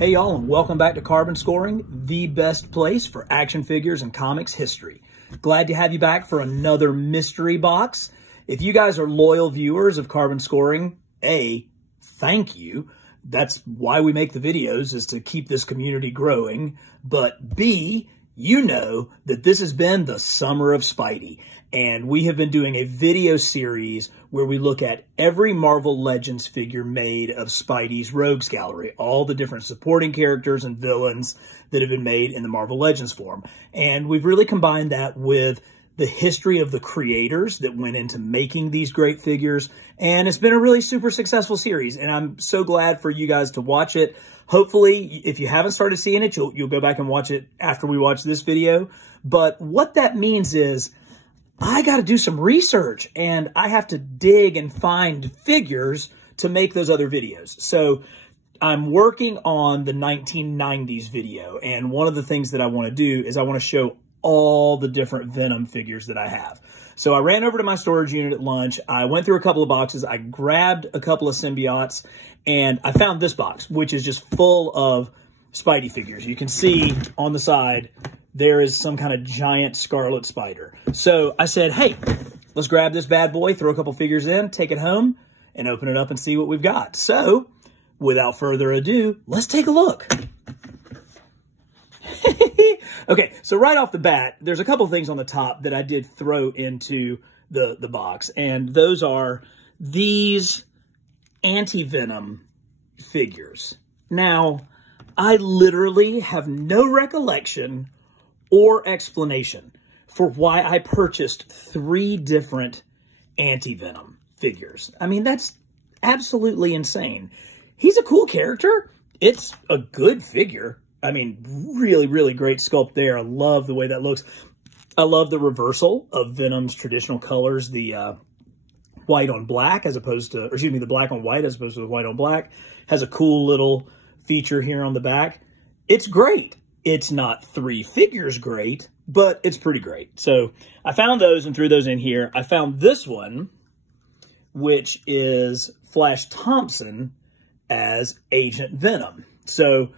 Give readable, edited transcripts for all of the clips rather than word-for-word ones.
Hey y'all, and welcome back to Carbon Scoring, the best place for action figures and comics history. Glad to have you back for another mystery box. If you guys are loyal viewers of Carbon Scoring, A, thank you. That's why we make the videos, is to keep this community growing. But B, you know that this has been the summer of Spidey. And we have been doing a video series where we look at every Marvel Legends figure made of Spidey's Rogues Gallery, all the different supporting characters and villains that have been made in the Marvel Legends form. And we've really combined that with the history of the creators that went into making these great figures. And it's been a really super successful series. And I'm so glad for you guys to watch it. Hopefully, if you haven't started seeing it, you'll go back and watch it after we watch this video. But what that means is, I got to do some research and I have to dig and find figures to make those other videos. So I'm working on the 1990s video. And one of the things that I want to do is I want to show all the different Venom figures that I have. So I ran over to my storage unit at lunch. I went through a couple of boxes. I grabbed a couple of symbiotes and I found this box, which is just full of Spidey figures. You can see on the side, there is some kind of giant Scarlet Spider. So I said, hey, let's grab this bad boy, throw a couple figures in, take it home, and open it up and see what we've got. So without further ado, let's take a look. Okay, so right off the bat, there's a couple things on the top that I did throw into the box, and those are these Anti-Venom figures. Now, I literally have no recollection or explanation for why I purchased 3 different Anti-Venom figures. I mean, that's absolutely insane. He's a cool character. It's a good figure. I mean, really, really great sculpt there. I love the way that looks. I love the reversal of Venom's traditional colors, the white on black as opposed to, or excuse me, the black on white as opposed to the white on black. Has a cool little feature here on the back. It's great. It's not 3 figures great, but it's pretty great. So I found those and threw those in here. I found this one, which is Flash Thompson as Agent Venom. So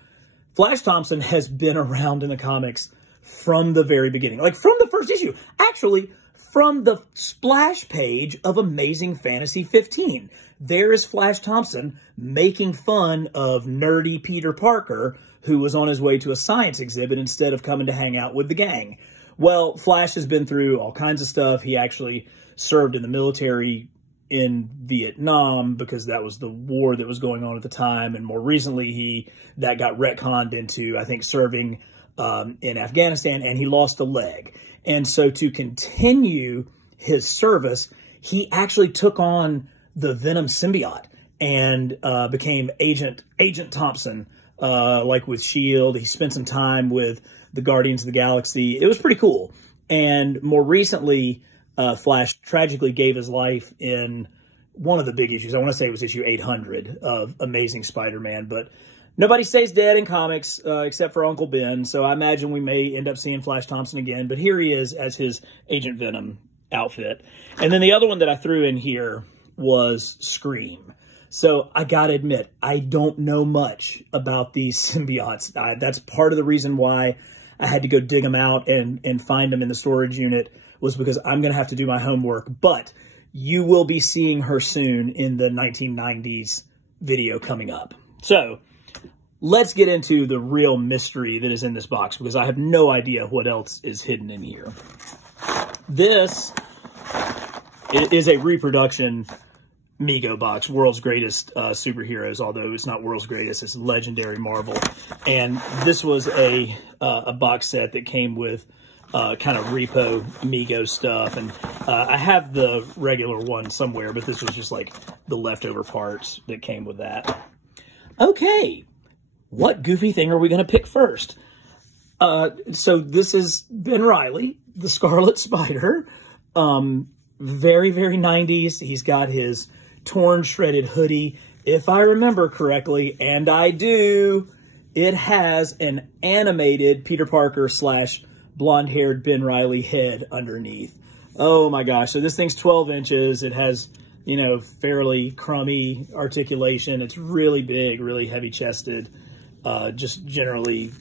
Flash Thompson has been around in the comics from the very beginning, like from the first issue. Actually, from the splash page of Amazing Fantasy 15. There is Flash Thompson making fun of nerdy Peter Parker, who was on his way to a science exhibit instead of coming to hang out with the gang. Well, Flash has been through all kinds of stuff. He actually served in the military in Vietnam because that was the war that was going on at the time. And more recently, that got retconned into, I think, serving in Afghanistan, and he lost a leg. And so to continue his service, he actually took on the Venom symbiote and became Agent Thompson, like with S.H.I.E.L.D. He spent some time with the Guardians of the Galaxy. It was pretty cool. And more recently, Flash tragically gave his life in one of the big issues. I want to say it was issue 800 of Amazing Spider-Man, but nobody stays dead in comics except for Uncle Ben, so I imagine we may end up seeing Flash Thompson again, but here he is as his Agent Venom outfit. And then the other one that I threw in here was Scream. So I gotta admit, I don't know much about these symbiotes. That's part of the reason why I had to go dig them out and find them in the storage unit, was because I'm gonna have to do my homework. But you will be seeing her soon in the 1990s video coming up. So let's get into the real mystery that is in this box, because I have no idea what else is hidden in here. This is a reproduction Mego box, World's Greatest Superheroes, although it's not World's Greatest, it's Legendary Marvel. And this was a box set that came with kind of repo Mego stuff. And I have the regular one somewhere, but this was just like the leftover parts that came with that. Okay. What goofy thing are we going to pick first? So this is Ben Reilly, the Scarlet Spider. Very, very 90s. He's got his torn, shredded hoodie. If I remember correctly, and I do, it has an animated Peter Parker / blonde-haired Ben Reilly head underneath. Oh my gosh. So this thing's 12 inches. It has, you know, fairly crummy articulation. It's really big, really heavy-chested. Just generally,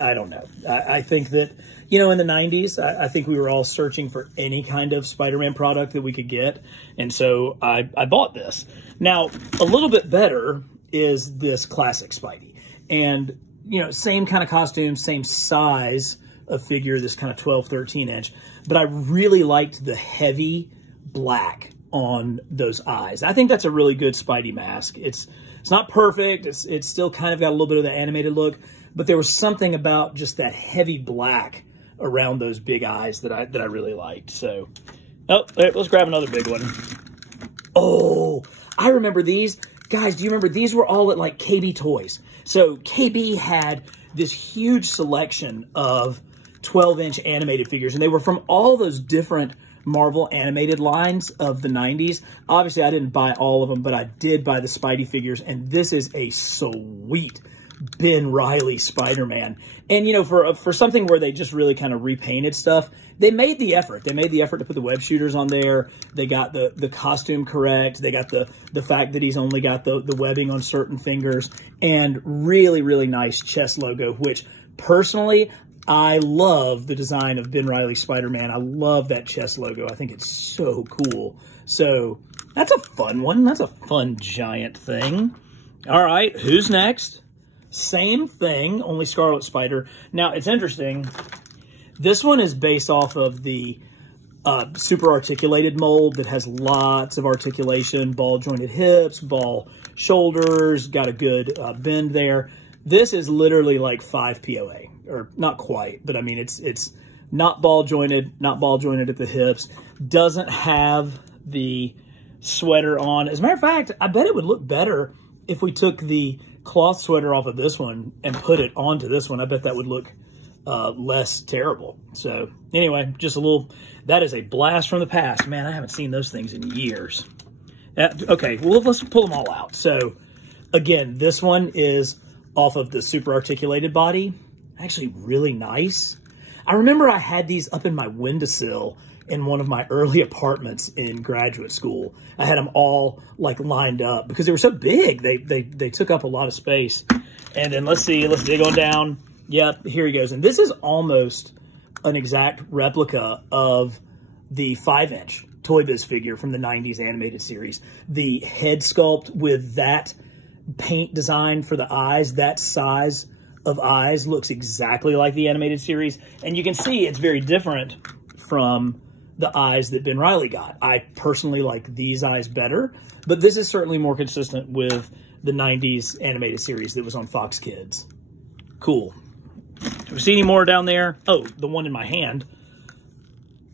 I don't know. I think that, you know, in the 90s, I think we were all searching for any kind of Spider-Man product that we could get. And so I bought this. Now, a little bit better is this classic Spidey. And, you know, same kind of costume, same size of figure, this kind of 12, 13 inch. But I really liked the heavy black on those eyes. I think that's a really good Spidey mask. It's not perfect. It's still kind of got a little bit of the animated look, but there was something about just that heavy black around those big eyes that I really liked. So, oh, let's grab another big one. Oh, I remember these. Guys, do you remember these were all at like KB Toys? So KB had this huge selection of 12-inch animated figures, and they were from all those different Marvel animated lines of the 90s. Obviously, I didn't buy all of them, but I did buy the Spidey figures, and this is a sweet Ben Reilly Spider-Man. And, you know, for something where they just really kind of repainted stuff, they made the effort. They made the effort to put the web shooters on there. They got the costume correct. They got the fact that he's only got the webbing on certain fingers, and really, really nice chest logo, which personally, I love the design of Ben Reilly Spider-Man. I love that chest logo. I think it's so cool. So that's a fun one. That's a fun giant thing. All right, who's next? Same thing, only Scarlet Spider. Now, it's interesting. This one is based off of the super articulated mold that has lots of articulation, ball jointed hips, ball shoulders, got a good bend there. This is literally like 5 POA, or not quite, but I mean, it's not ball jointed at the hips, doesn't have the sweater on. As a matter of fact, I bet it would look better if we took the cloth sweater off of this one and put it onto this one. I bet that would look less terrible. So anyway, just a little, that is a blast from the past. Man, I haven't seen those things in years. Okay, well, let's pull them all out. So again, this one is off of the super articulated body. Actually really nice. I remember I had these up in my windowsill in one of my early apartments in graduate school. I had them all like lined up because they were so big. They took up a lot of space. And then let's see, let's dig on down. Yep, here he goes. And this is almost an exact replica of the 5-inch Toy Biz figure from the 90s animated series. The head sculpt with that paint design for the eyes, that size of eyes, looks exactly like the animated series. And you can see it's very different from the eyes that Ben Reilly got. I personally like these eyes better, but this is certainly more consistent with the 90s animated series that was on Fox Kids. Cool. Do we see any more down there? Oh, the one in my hand.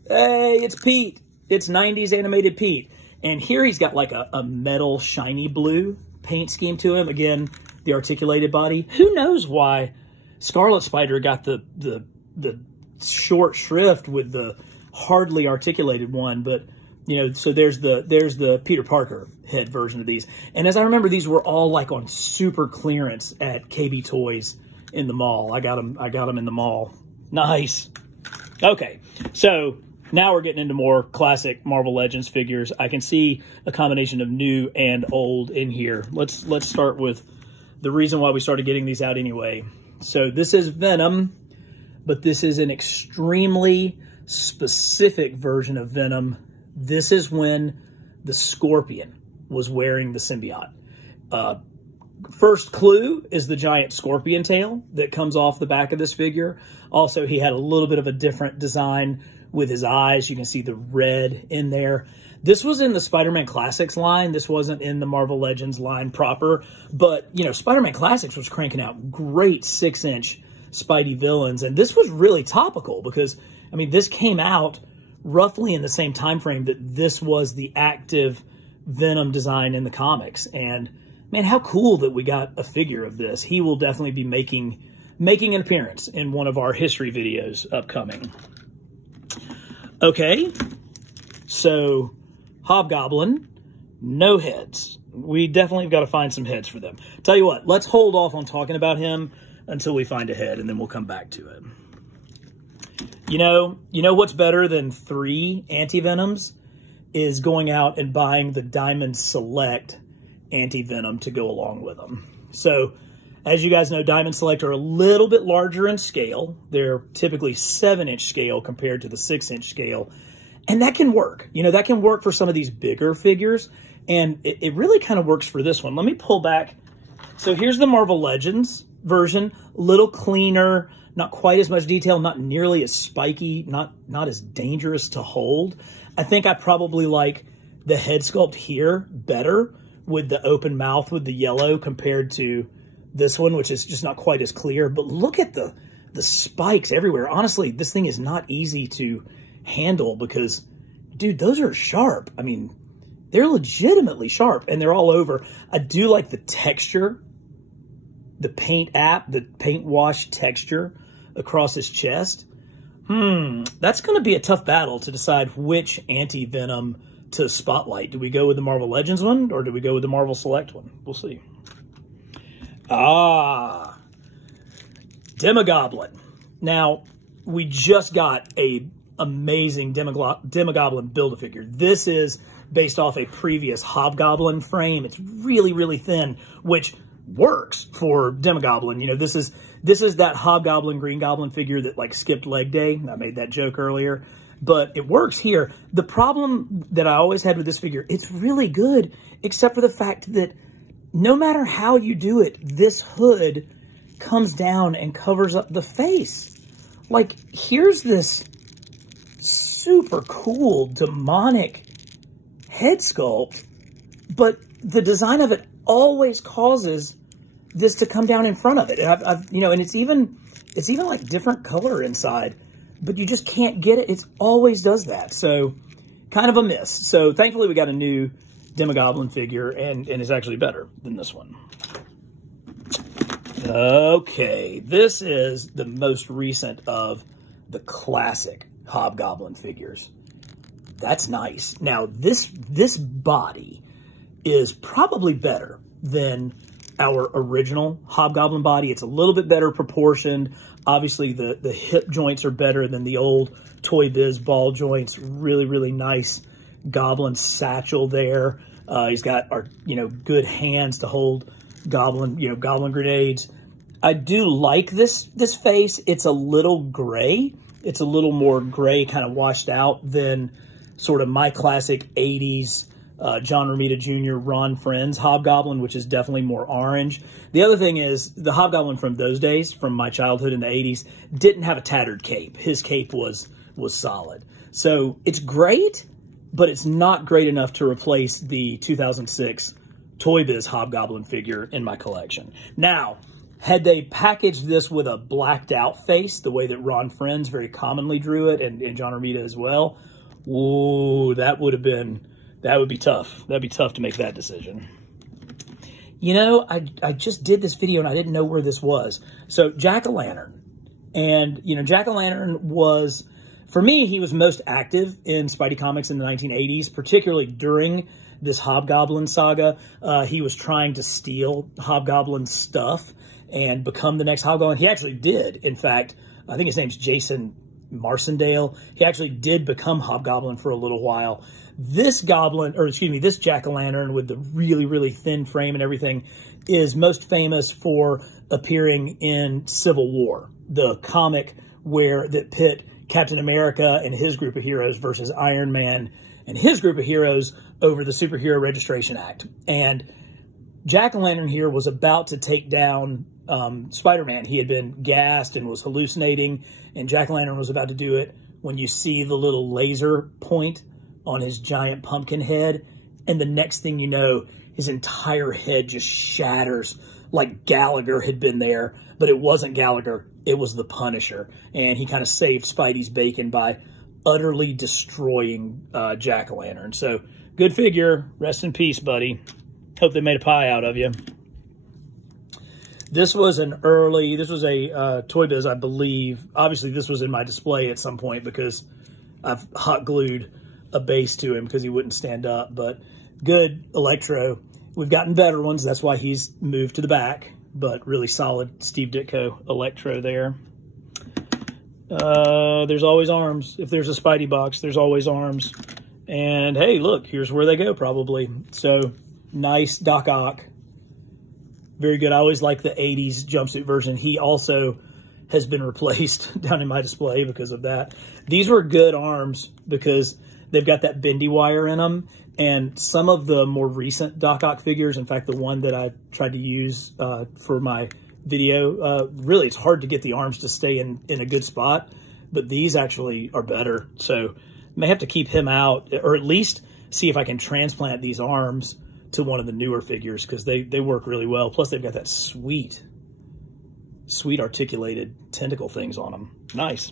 Hey, it's Pete. It's 90s animated Pete. And here he's got like a metal shiny blue paint scheme to him. Again, the articulated body. Who knows why Scarlet Spider got the short shrift with the hardly articulated one, but you know, so there's the Peter Parker head version of these. And as I remember, these were all like on super clearance at KB Toys in the mall. I got them in the mall. Nice. Okay, so now we're getting into more classic Marvel Legends figures. I can see a combination of new and old in here. Let's start with the reason why we started getting these out anyway. So this is Venom, but this is an extremely specific version of Venom. This is when the Scorpion was wearing the symbiote. First clue is the giant scorpion tail that comes off the back of this figure. Also, he had a little bit of a different design with his eyes. You can see the red in there. This was in the Spider-Man Classics line. This wasn't in the Marvel Legends line proper. But, you know, Spider-Man Classics was cranking out great 6-inch Spidey villains. And this was really topical because, I mean, this came out roughly in the same time frame that this was the active Venom design in the comics. And, man, how cool that we got a figure of this. He will definitely be making an appearance in one of our history videos upcoming. Okay, so Hobgoblin, no heads. We definitely have got to find some heads for them. Tell you what, let's hold off on talking about him until we find a head, and then we'll come back to it. You know what's better than 3 Anti-Venoms is going out and buying the Diamond Select Anti-Venom to go along with them. So As you guys know, Diamond Select are a little bit larger in scale. They're typically 7-inch scale compared to the 6-inch scale. And that can work. You know, that can work for some of these bigger figures. And it really kind of works for this one. Let me pull back. So here's the Marvel Legends version. A little cleaner, not quite as much detail, not nearly as spiky, not as dangerous to hold. I think I probably like the head sculpt here better with the open mouth with the yellow compared to this one, which is just not quite as clear. But look at the spikes everywhere. Honestly, this thing is not easy to handle because, dude, those are sharp. I mean, they're legitimately sharp, and they're all over. I do like the texture, the paint wash texture across his chest. That's going to be a tough battle to decide which Anti-Venom to spotlight. Do we go with the Marvel Legends one, or do we go with the Marvel Select one? We'll see. Demigoblin. Now, we just got a amazing Demigoblin Build-A-Figure. This is based off a previous Hobgoblin frame. It's really, really thin, which works for Demigoblin. You know, this is that Hobgoblin Green Goblin figure that like skipped leg day. I made that joke earlier, but it works here. The problem that I always had with this figure, it's really good, except for the fact that no matter how you do it, this hood comes down and covers up the face. Like, here's this super cool demonic head sculpt, but the design of it always causes this to come down in front of it. And you know, and it's even like different color inside, but you just can't get it. It always does that. So kind of a miss. So thankfully we got a new Demigoblin figure, and it's actually better than this one. Okay, this is the most recent of the classic Hobgoblin figures. That's nice. Now, this body is probably better than our original Hobgoblin body. It's a little bit better proportioned. Obviously, the hip joints are better than the old Toy Biz ball joints. Really, really nice Goblin satchel there. He's got our, you know, good hands to hold Goblin grenades. I do like this face. It's a little gray. It's a little more gray, kind of washed out than sort of my classic 80s John Romita Jr. Ron Friends Hobgoblin, which is definitely more orange. The other thing is the Hobgoblin from those days, from my childhood in the 80s, didn't have a tattered cape. His cape was solid. So it's great, but it's not great enough to replace the 2006 Toy Biz Hobgoblin figure in my collection. Now, had they packaged this with a blacked out face, the way that Ron Friends very commonly drew it, and John Romita as well, ooh, that would be tough. That'd be tough to make that decision. You know, I just did this video and I didn't know where this was. So Jack-O Lantern. And, you know, Jack-O Lantern was, for me, he was most active in Spidey Comics in the 1980s, particularly during this Hobgoblin saga. He was trying to steal Hobgoblin stuff and become the next Hobgoblin. He actually did. In fact, I think his name's Jason Marsendale. He actually did become Hobgoblin for a little while. This this Jack-O-Lantern with the really, really thin frame and everything is most famous for appearing in Civil War, the comic that pit Captain America and his group of heroes versus Iron Man and his group of heroes over the Superhero Registration Act. And Jack-O-Lantern here was about to take down Spider-Man. He had been gassed and was hallucinating, and Jack-O-Lantern was about to do it when you see the little laser point on his giant pumpkin head, and the next thing you know, his entire head just shatters like Gallagher had been there, but it wasn't Gallagher, it was the Punisher, and he kind of saved Spidey's bacon by utterly destroying Jack-O-Lantern. So, good figure. Rest in peace, buddy. Hope they made a pie out of you. This was a Toy Biz, I believe. Obviously, this was in my display at some point because I've hot glued a base to him because he wouldn't stand up. But good Electro. We've gotten better ones. That's why he's moved to the back. But really solid Steve Ditko Electro there. There's always arms. If there's a Spidey box, there's always arms. And hey, look, here's where they go probably. So nice Doc Ock Very good. I always like the 80s jumpsuit version. He also has been replaced down in my display because of that. These were good arms because they've got that bendy wire in them. And some of the more recent Doc Ock figures, in fact, the one that I tried to use for my video, really it's hard to get the arms to stay in a good spot. But these actually are better. So may have to keep him out, or at least see if I can transplant these arms to one of the newer figures, because they work really well. Plus they've got that sweet articulated tentacle things on them. Nice.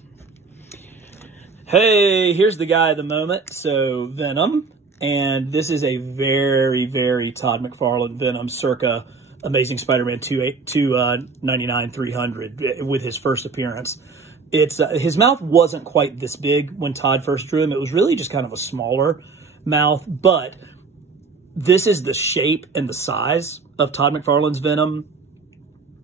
Hey, here's the guy of the moment. So Venom, and this is a very, very Todd McFarlane Venom circa Amazing Spider-Man 299-300 with his first appearance. It's his mouth wasn't quite this big when Todd first drew him. It was really just kind of a smaller mouth, but this is the shape and the size of Todd McFarlane's Venom.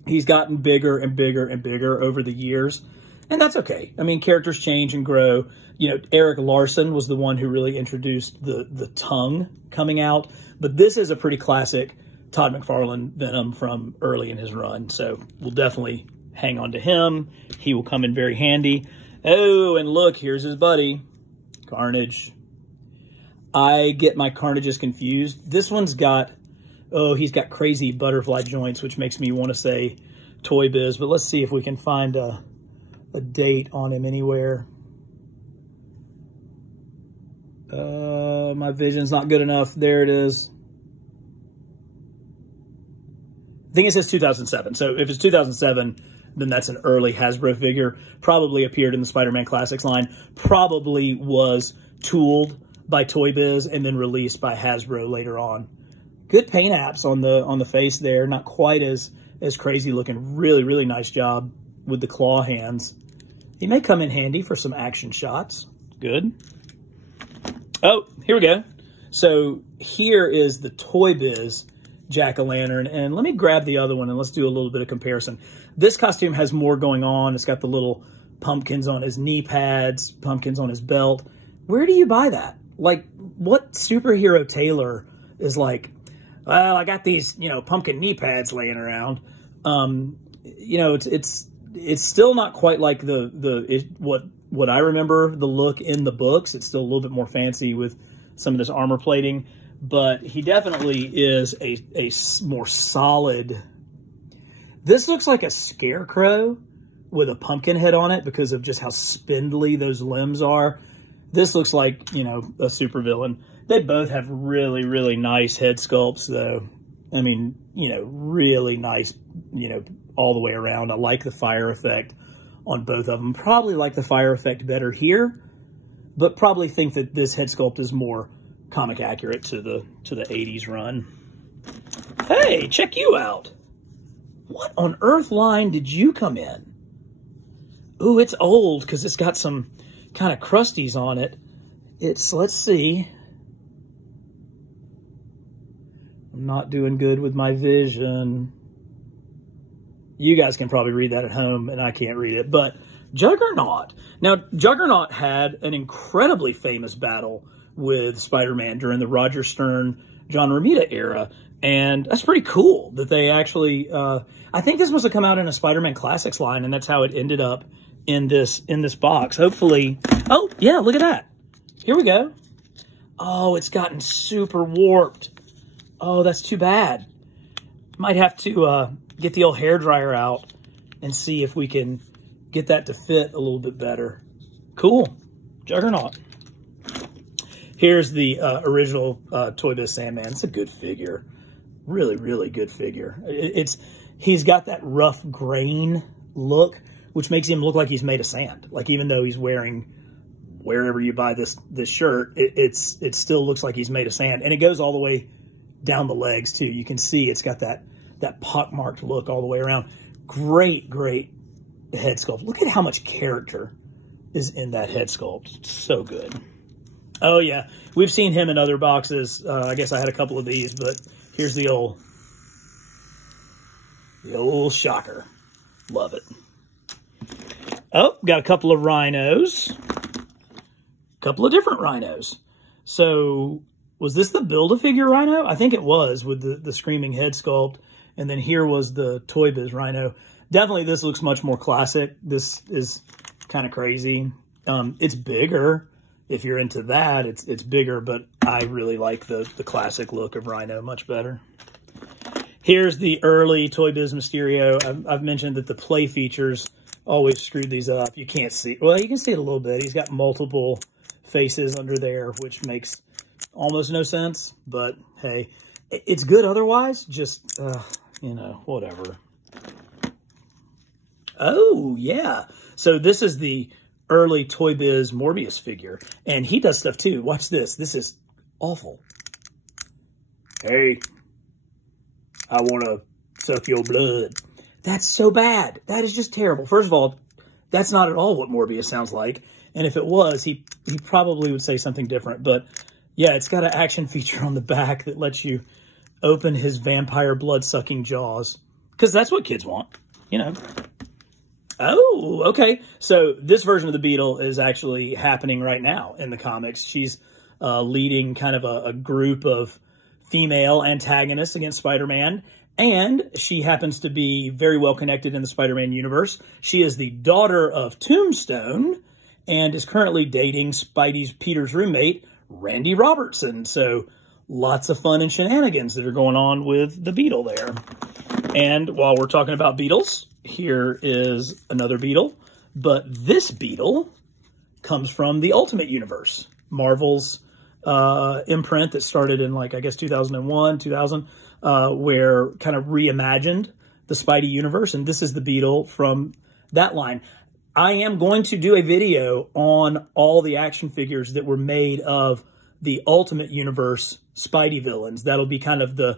He's gotten bigger and bigger and bigger over the years, and that's okay. I mean, characters change and grow. You know, Eric Larson was the one who really introduced the tongue coming out, but this is a pretty classic Todd McFarlane Venom from early in his run, so we'll definitely hang on to him. He will come in very handy. Oh, and look, here's his buddy, Carnage. I get my Carnages confused. This one's got, oh, he's got crazy butterfly joints, which makes me want to say Toy Biz, but let's see if we can find a date on him anywhere. My vision's not good enough. There it is. I think it says 2007. So if it's 2007, then that's an early Hasbro figure. Probably appeared in the Spider-Man Classics line. Probably was tooled by Toy Biz and then released by Hasbro later on. Good paint apps on the face there. Not quite as crazy looking. Really, really nice job with the claw hands. He may come in handy for some action shots. Good. Oh, here we go. So here is the Toy Biz Jack-O Lantern, and let me grab the other one and let's do a little bit of comparison. This costume has more going on. It's got the little pumpkins on his knee pads, pumpkins on his belt. Where do you buy that? Like, what superhero tailor is like, well, I got these, you know, pumpkin knee pads laying around. You know, it's still not quite like what I remember the look in the books. It's still a little bit more fancy with some of this armor plating, but he definitely is a more solid. This looks like a scarecrow with a pumpkin head on it because of just how spindly those limbs are. This looks like, you know, a supervillain. They both have really, really nice head sculpts, though. I mean, you know, really nice, you know, all the way around. I like the fire effect on both of them. Probably like the fire effect better here, but probably think that this head sculpt is more comic accurate to the 80s run. Hey, check you out. What on earth line did you come in? Ooh, it's old because it's got some kind of crusties on it. It's, let's see. I'm not doing good with my vision. You guys can probably read that at home, and I can't read it. But Juggernaut. Now, Juggernaut had an incredibly famous battle with Spider-Man during the Roger Stern, John Romita era. And that's pretty cool that they actually, I think this must have come out in a Spider-Man Classics line, and that's how it ended up in this box. Hopefully, oh, yeah, look at that. Here we go. Oh, it's gotten super warped. Oh, that's too bad. Might have to get the old hairdryer out and see if we can get that to fit a little bit better. Cool. Juggernaut. Here's the original Toy Biz Sandman. It's a good figure. Really, really good figure. He's got that rough grain look, which makes him look like he's made of sand. Like, even though he's wearing, wherever you buy this shirt, it still looks like he's made of sand. And it goes all the way down the legs, too. You can see it's got that pockmarked look all the way around. Great, great head sculpt. Look at how much character is in that head sculpt. It's so good. Oh, yeah. We've seen him in other boxes. I guess I had a couple of these, but here's the old shocker. Love it. Oh, got a couple of rhinos. A couple of different rhinos. So, was this the Build-A-Figure rhino? I think it was, with the screaming head sculpt. And then here was the Toy Biz Rhino. Definitely this looks much more classic. This is kind of crazy. It's bigger. If you're into that, it's bigger, but I really like the classic look of Rhino much better. Here's the early Toy Biz Mysterio. I've mentioned that the play features always screwed these up. You can't see, well, you can see it a little bit. He's got multiple faces under there, which makes almost no sense, but hey, it's good otherwise. Just, you know, whatever. Oh, yeah. So this is the early Toy Biz Morbius figure, and he does stuff too. Watch this. This is awful. Hey, I want to suck your blood. That's so bad. That is just terrible. First of all, that's not at all what Morbius sounds like. And if it was, he probably would say something different. But yeah, it's got an action feature on the back that lets you open his vampire blood-sucking jaws. Because that's what kids want, you know. Oh, okay. So this version of the Beetle is actually happening right now in the comics. She's leading kind of a group of female antagonists against Spider-Man. And she happens to be very well connected in the Spider-Man universe. She is the daughter of Tombstone and is currently dating Peter's roommate, Randy Robertson. So lots of fun and shenanigans that are going on with the Beetle there. And while we're talking about Beetles, here is another Beetle. But this Beetle comes from the Ultimate Universe, Marvel's imprint that started in, like, I guess 2001, 2000, where kind of reimagined the Spidey universe. And this is the Beetle from that line. I am going to do a video on all the action figures that were made of the Ultimate Universe Spidey villains. That'll be kind of the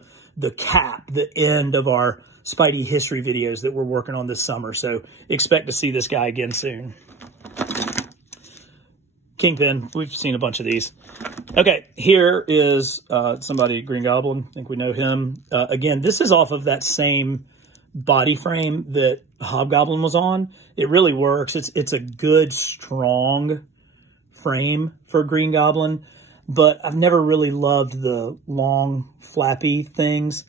cap, the end of our Spidey history videos that we're working on this summer. So expect to see this guy again soon. Kingpin, we've seen a bunch of these. Okay, here is somebody, Green Goblin. I think we know him. Again, this is off of that same body frame that Hobgoblin was on. It really works. It's a good, strong frame for Green Goblin, but I've never really loved the long, flappy things.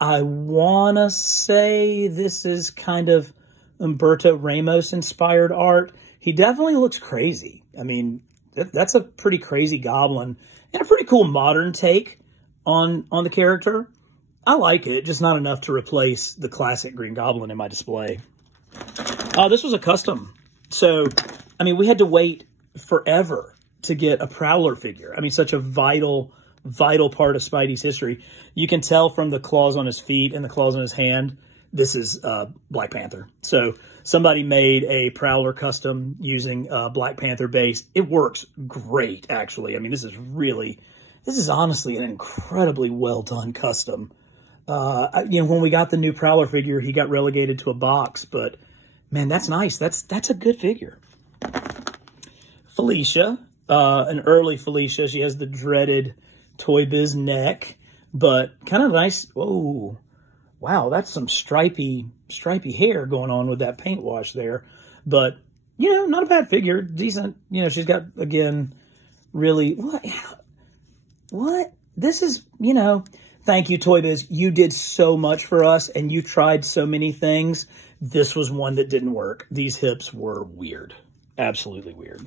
I want to say this is kind of Humberto Ramos-inspired art. He definitely looks crazy. I mean, that's a pretty crazy Goblin and a pretty cool modern take on the character. I like it, just not enough to replace the classic Green Goblin in my display. This was a custom. So, I mean, we had to wait forever to get a Prowler figure. I mean, such a vital part of Spidey's history. You can tell from the claws on his feet and the claws on his hand, this is Black Panther. So somebody made a Prowler custom using Black Panther base. It works great, actually. I mean, this is honestly an incredibly well done custom. You know, when we got the new Prowler figure, he got relegated to a box, but man, that's nice. That's a good figure. Felicia, an early Felicia. She has the dreaded Toy Biz neck, but kind of nice. Oh, wow, that's some stripy hair going on with that paint wash there. But, you know, not a bad figure. Decent. You know, she's got, again, really, what? This is, you know, thank you, Toy Biz. You did so much for us, and you tried so many things. This was one that didn't work. These hips were weird. Absolutely weird.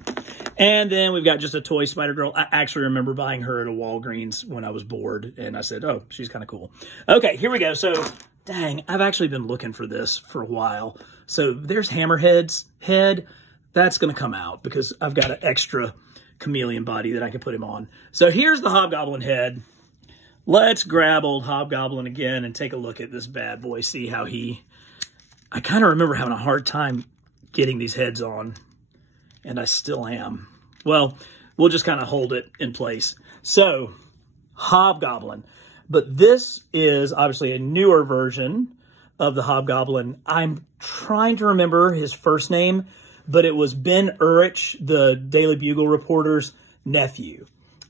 And then we've got just a toy Spider-Girl. I actually remember buying her at a Walgreens when I was bored, and I said, oh, she's kind of cool. Okay, here we go. So, dang, I've actually been looking for this for a while. So there's Hammerhead's head. That's going to come out because I've got an extra chameleon body that I can put him on. So here's the Hobgoblin head. Let's grab old Hobgoblin again and take a look at this bad boy. See how I kind of remember having a hard time getting these heads on. And I still am. Well, we'll just kind of hold it in place. So, Hobgoblin. But this is obviously a newer version of the Hobgoblin. I'm trying to remember his first name, but it was Ben Urich, the Daily Bugle reporter's nephew.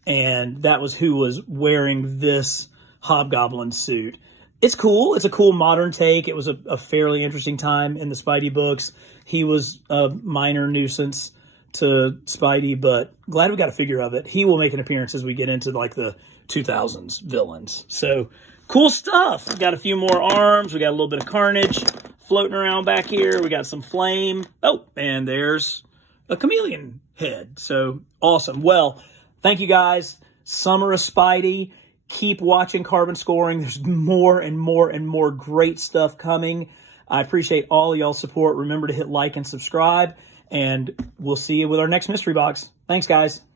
And that was who was wearing this Hobgoblin suit. It's cool. It's a cool modern take. It was a fairly interesting time in the Spidey books. He was a minor nuisance to Spidey, but glad we got a figure of it. He will make an appearance as we get into like the 2000s villains. So Cool stuff. We got a few more arms. We got a little bit of Carnage floating around back here. We got some Flame. Oh, and there's a chameleon head. So awesome. Well, thank you guys. Summer of Spidey. Keep watching Carbon Scoring. There's more and more and more great stuff coming. I appreciate all of y'all's support. Remember to hit like and subscribe, and we'll see you with our next mystery box. Thanks, guys.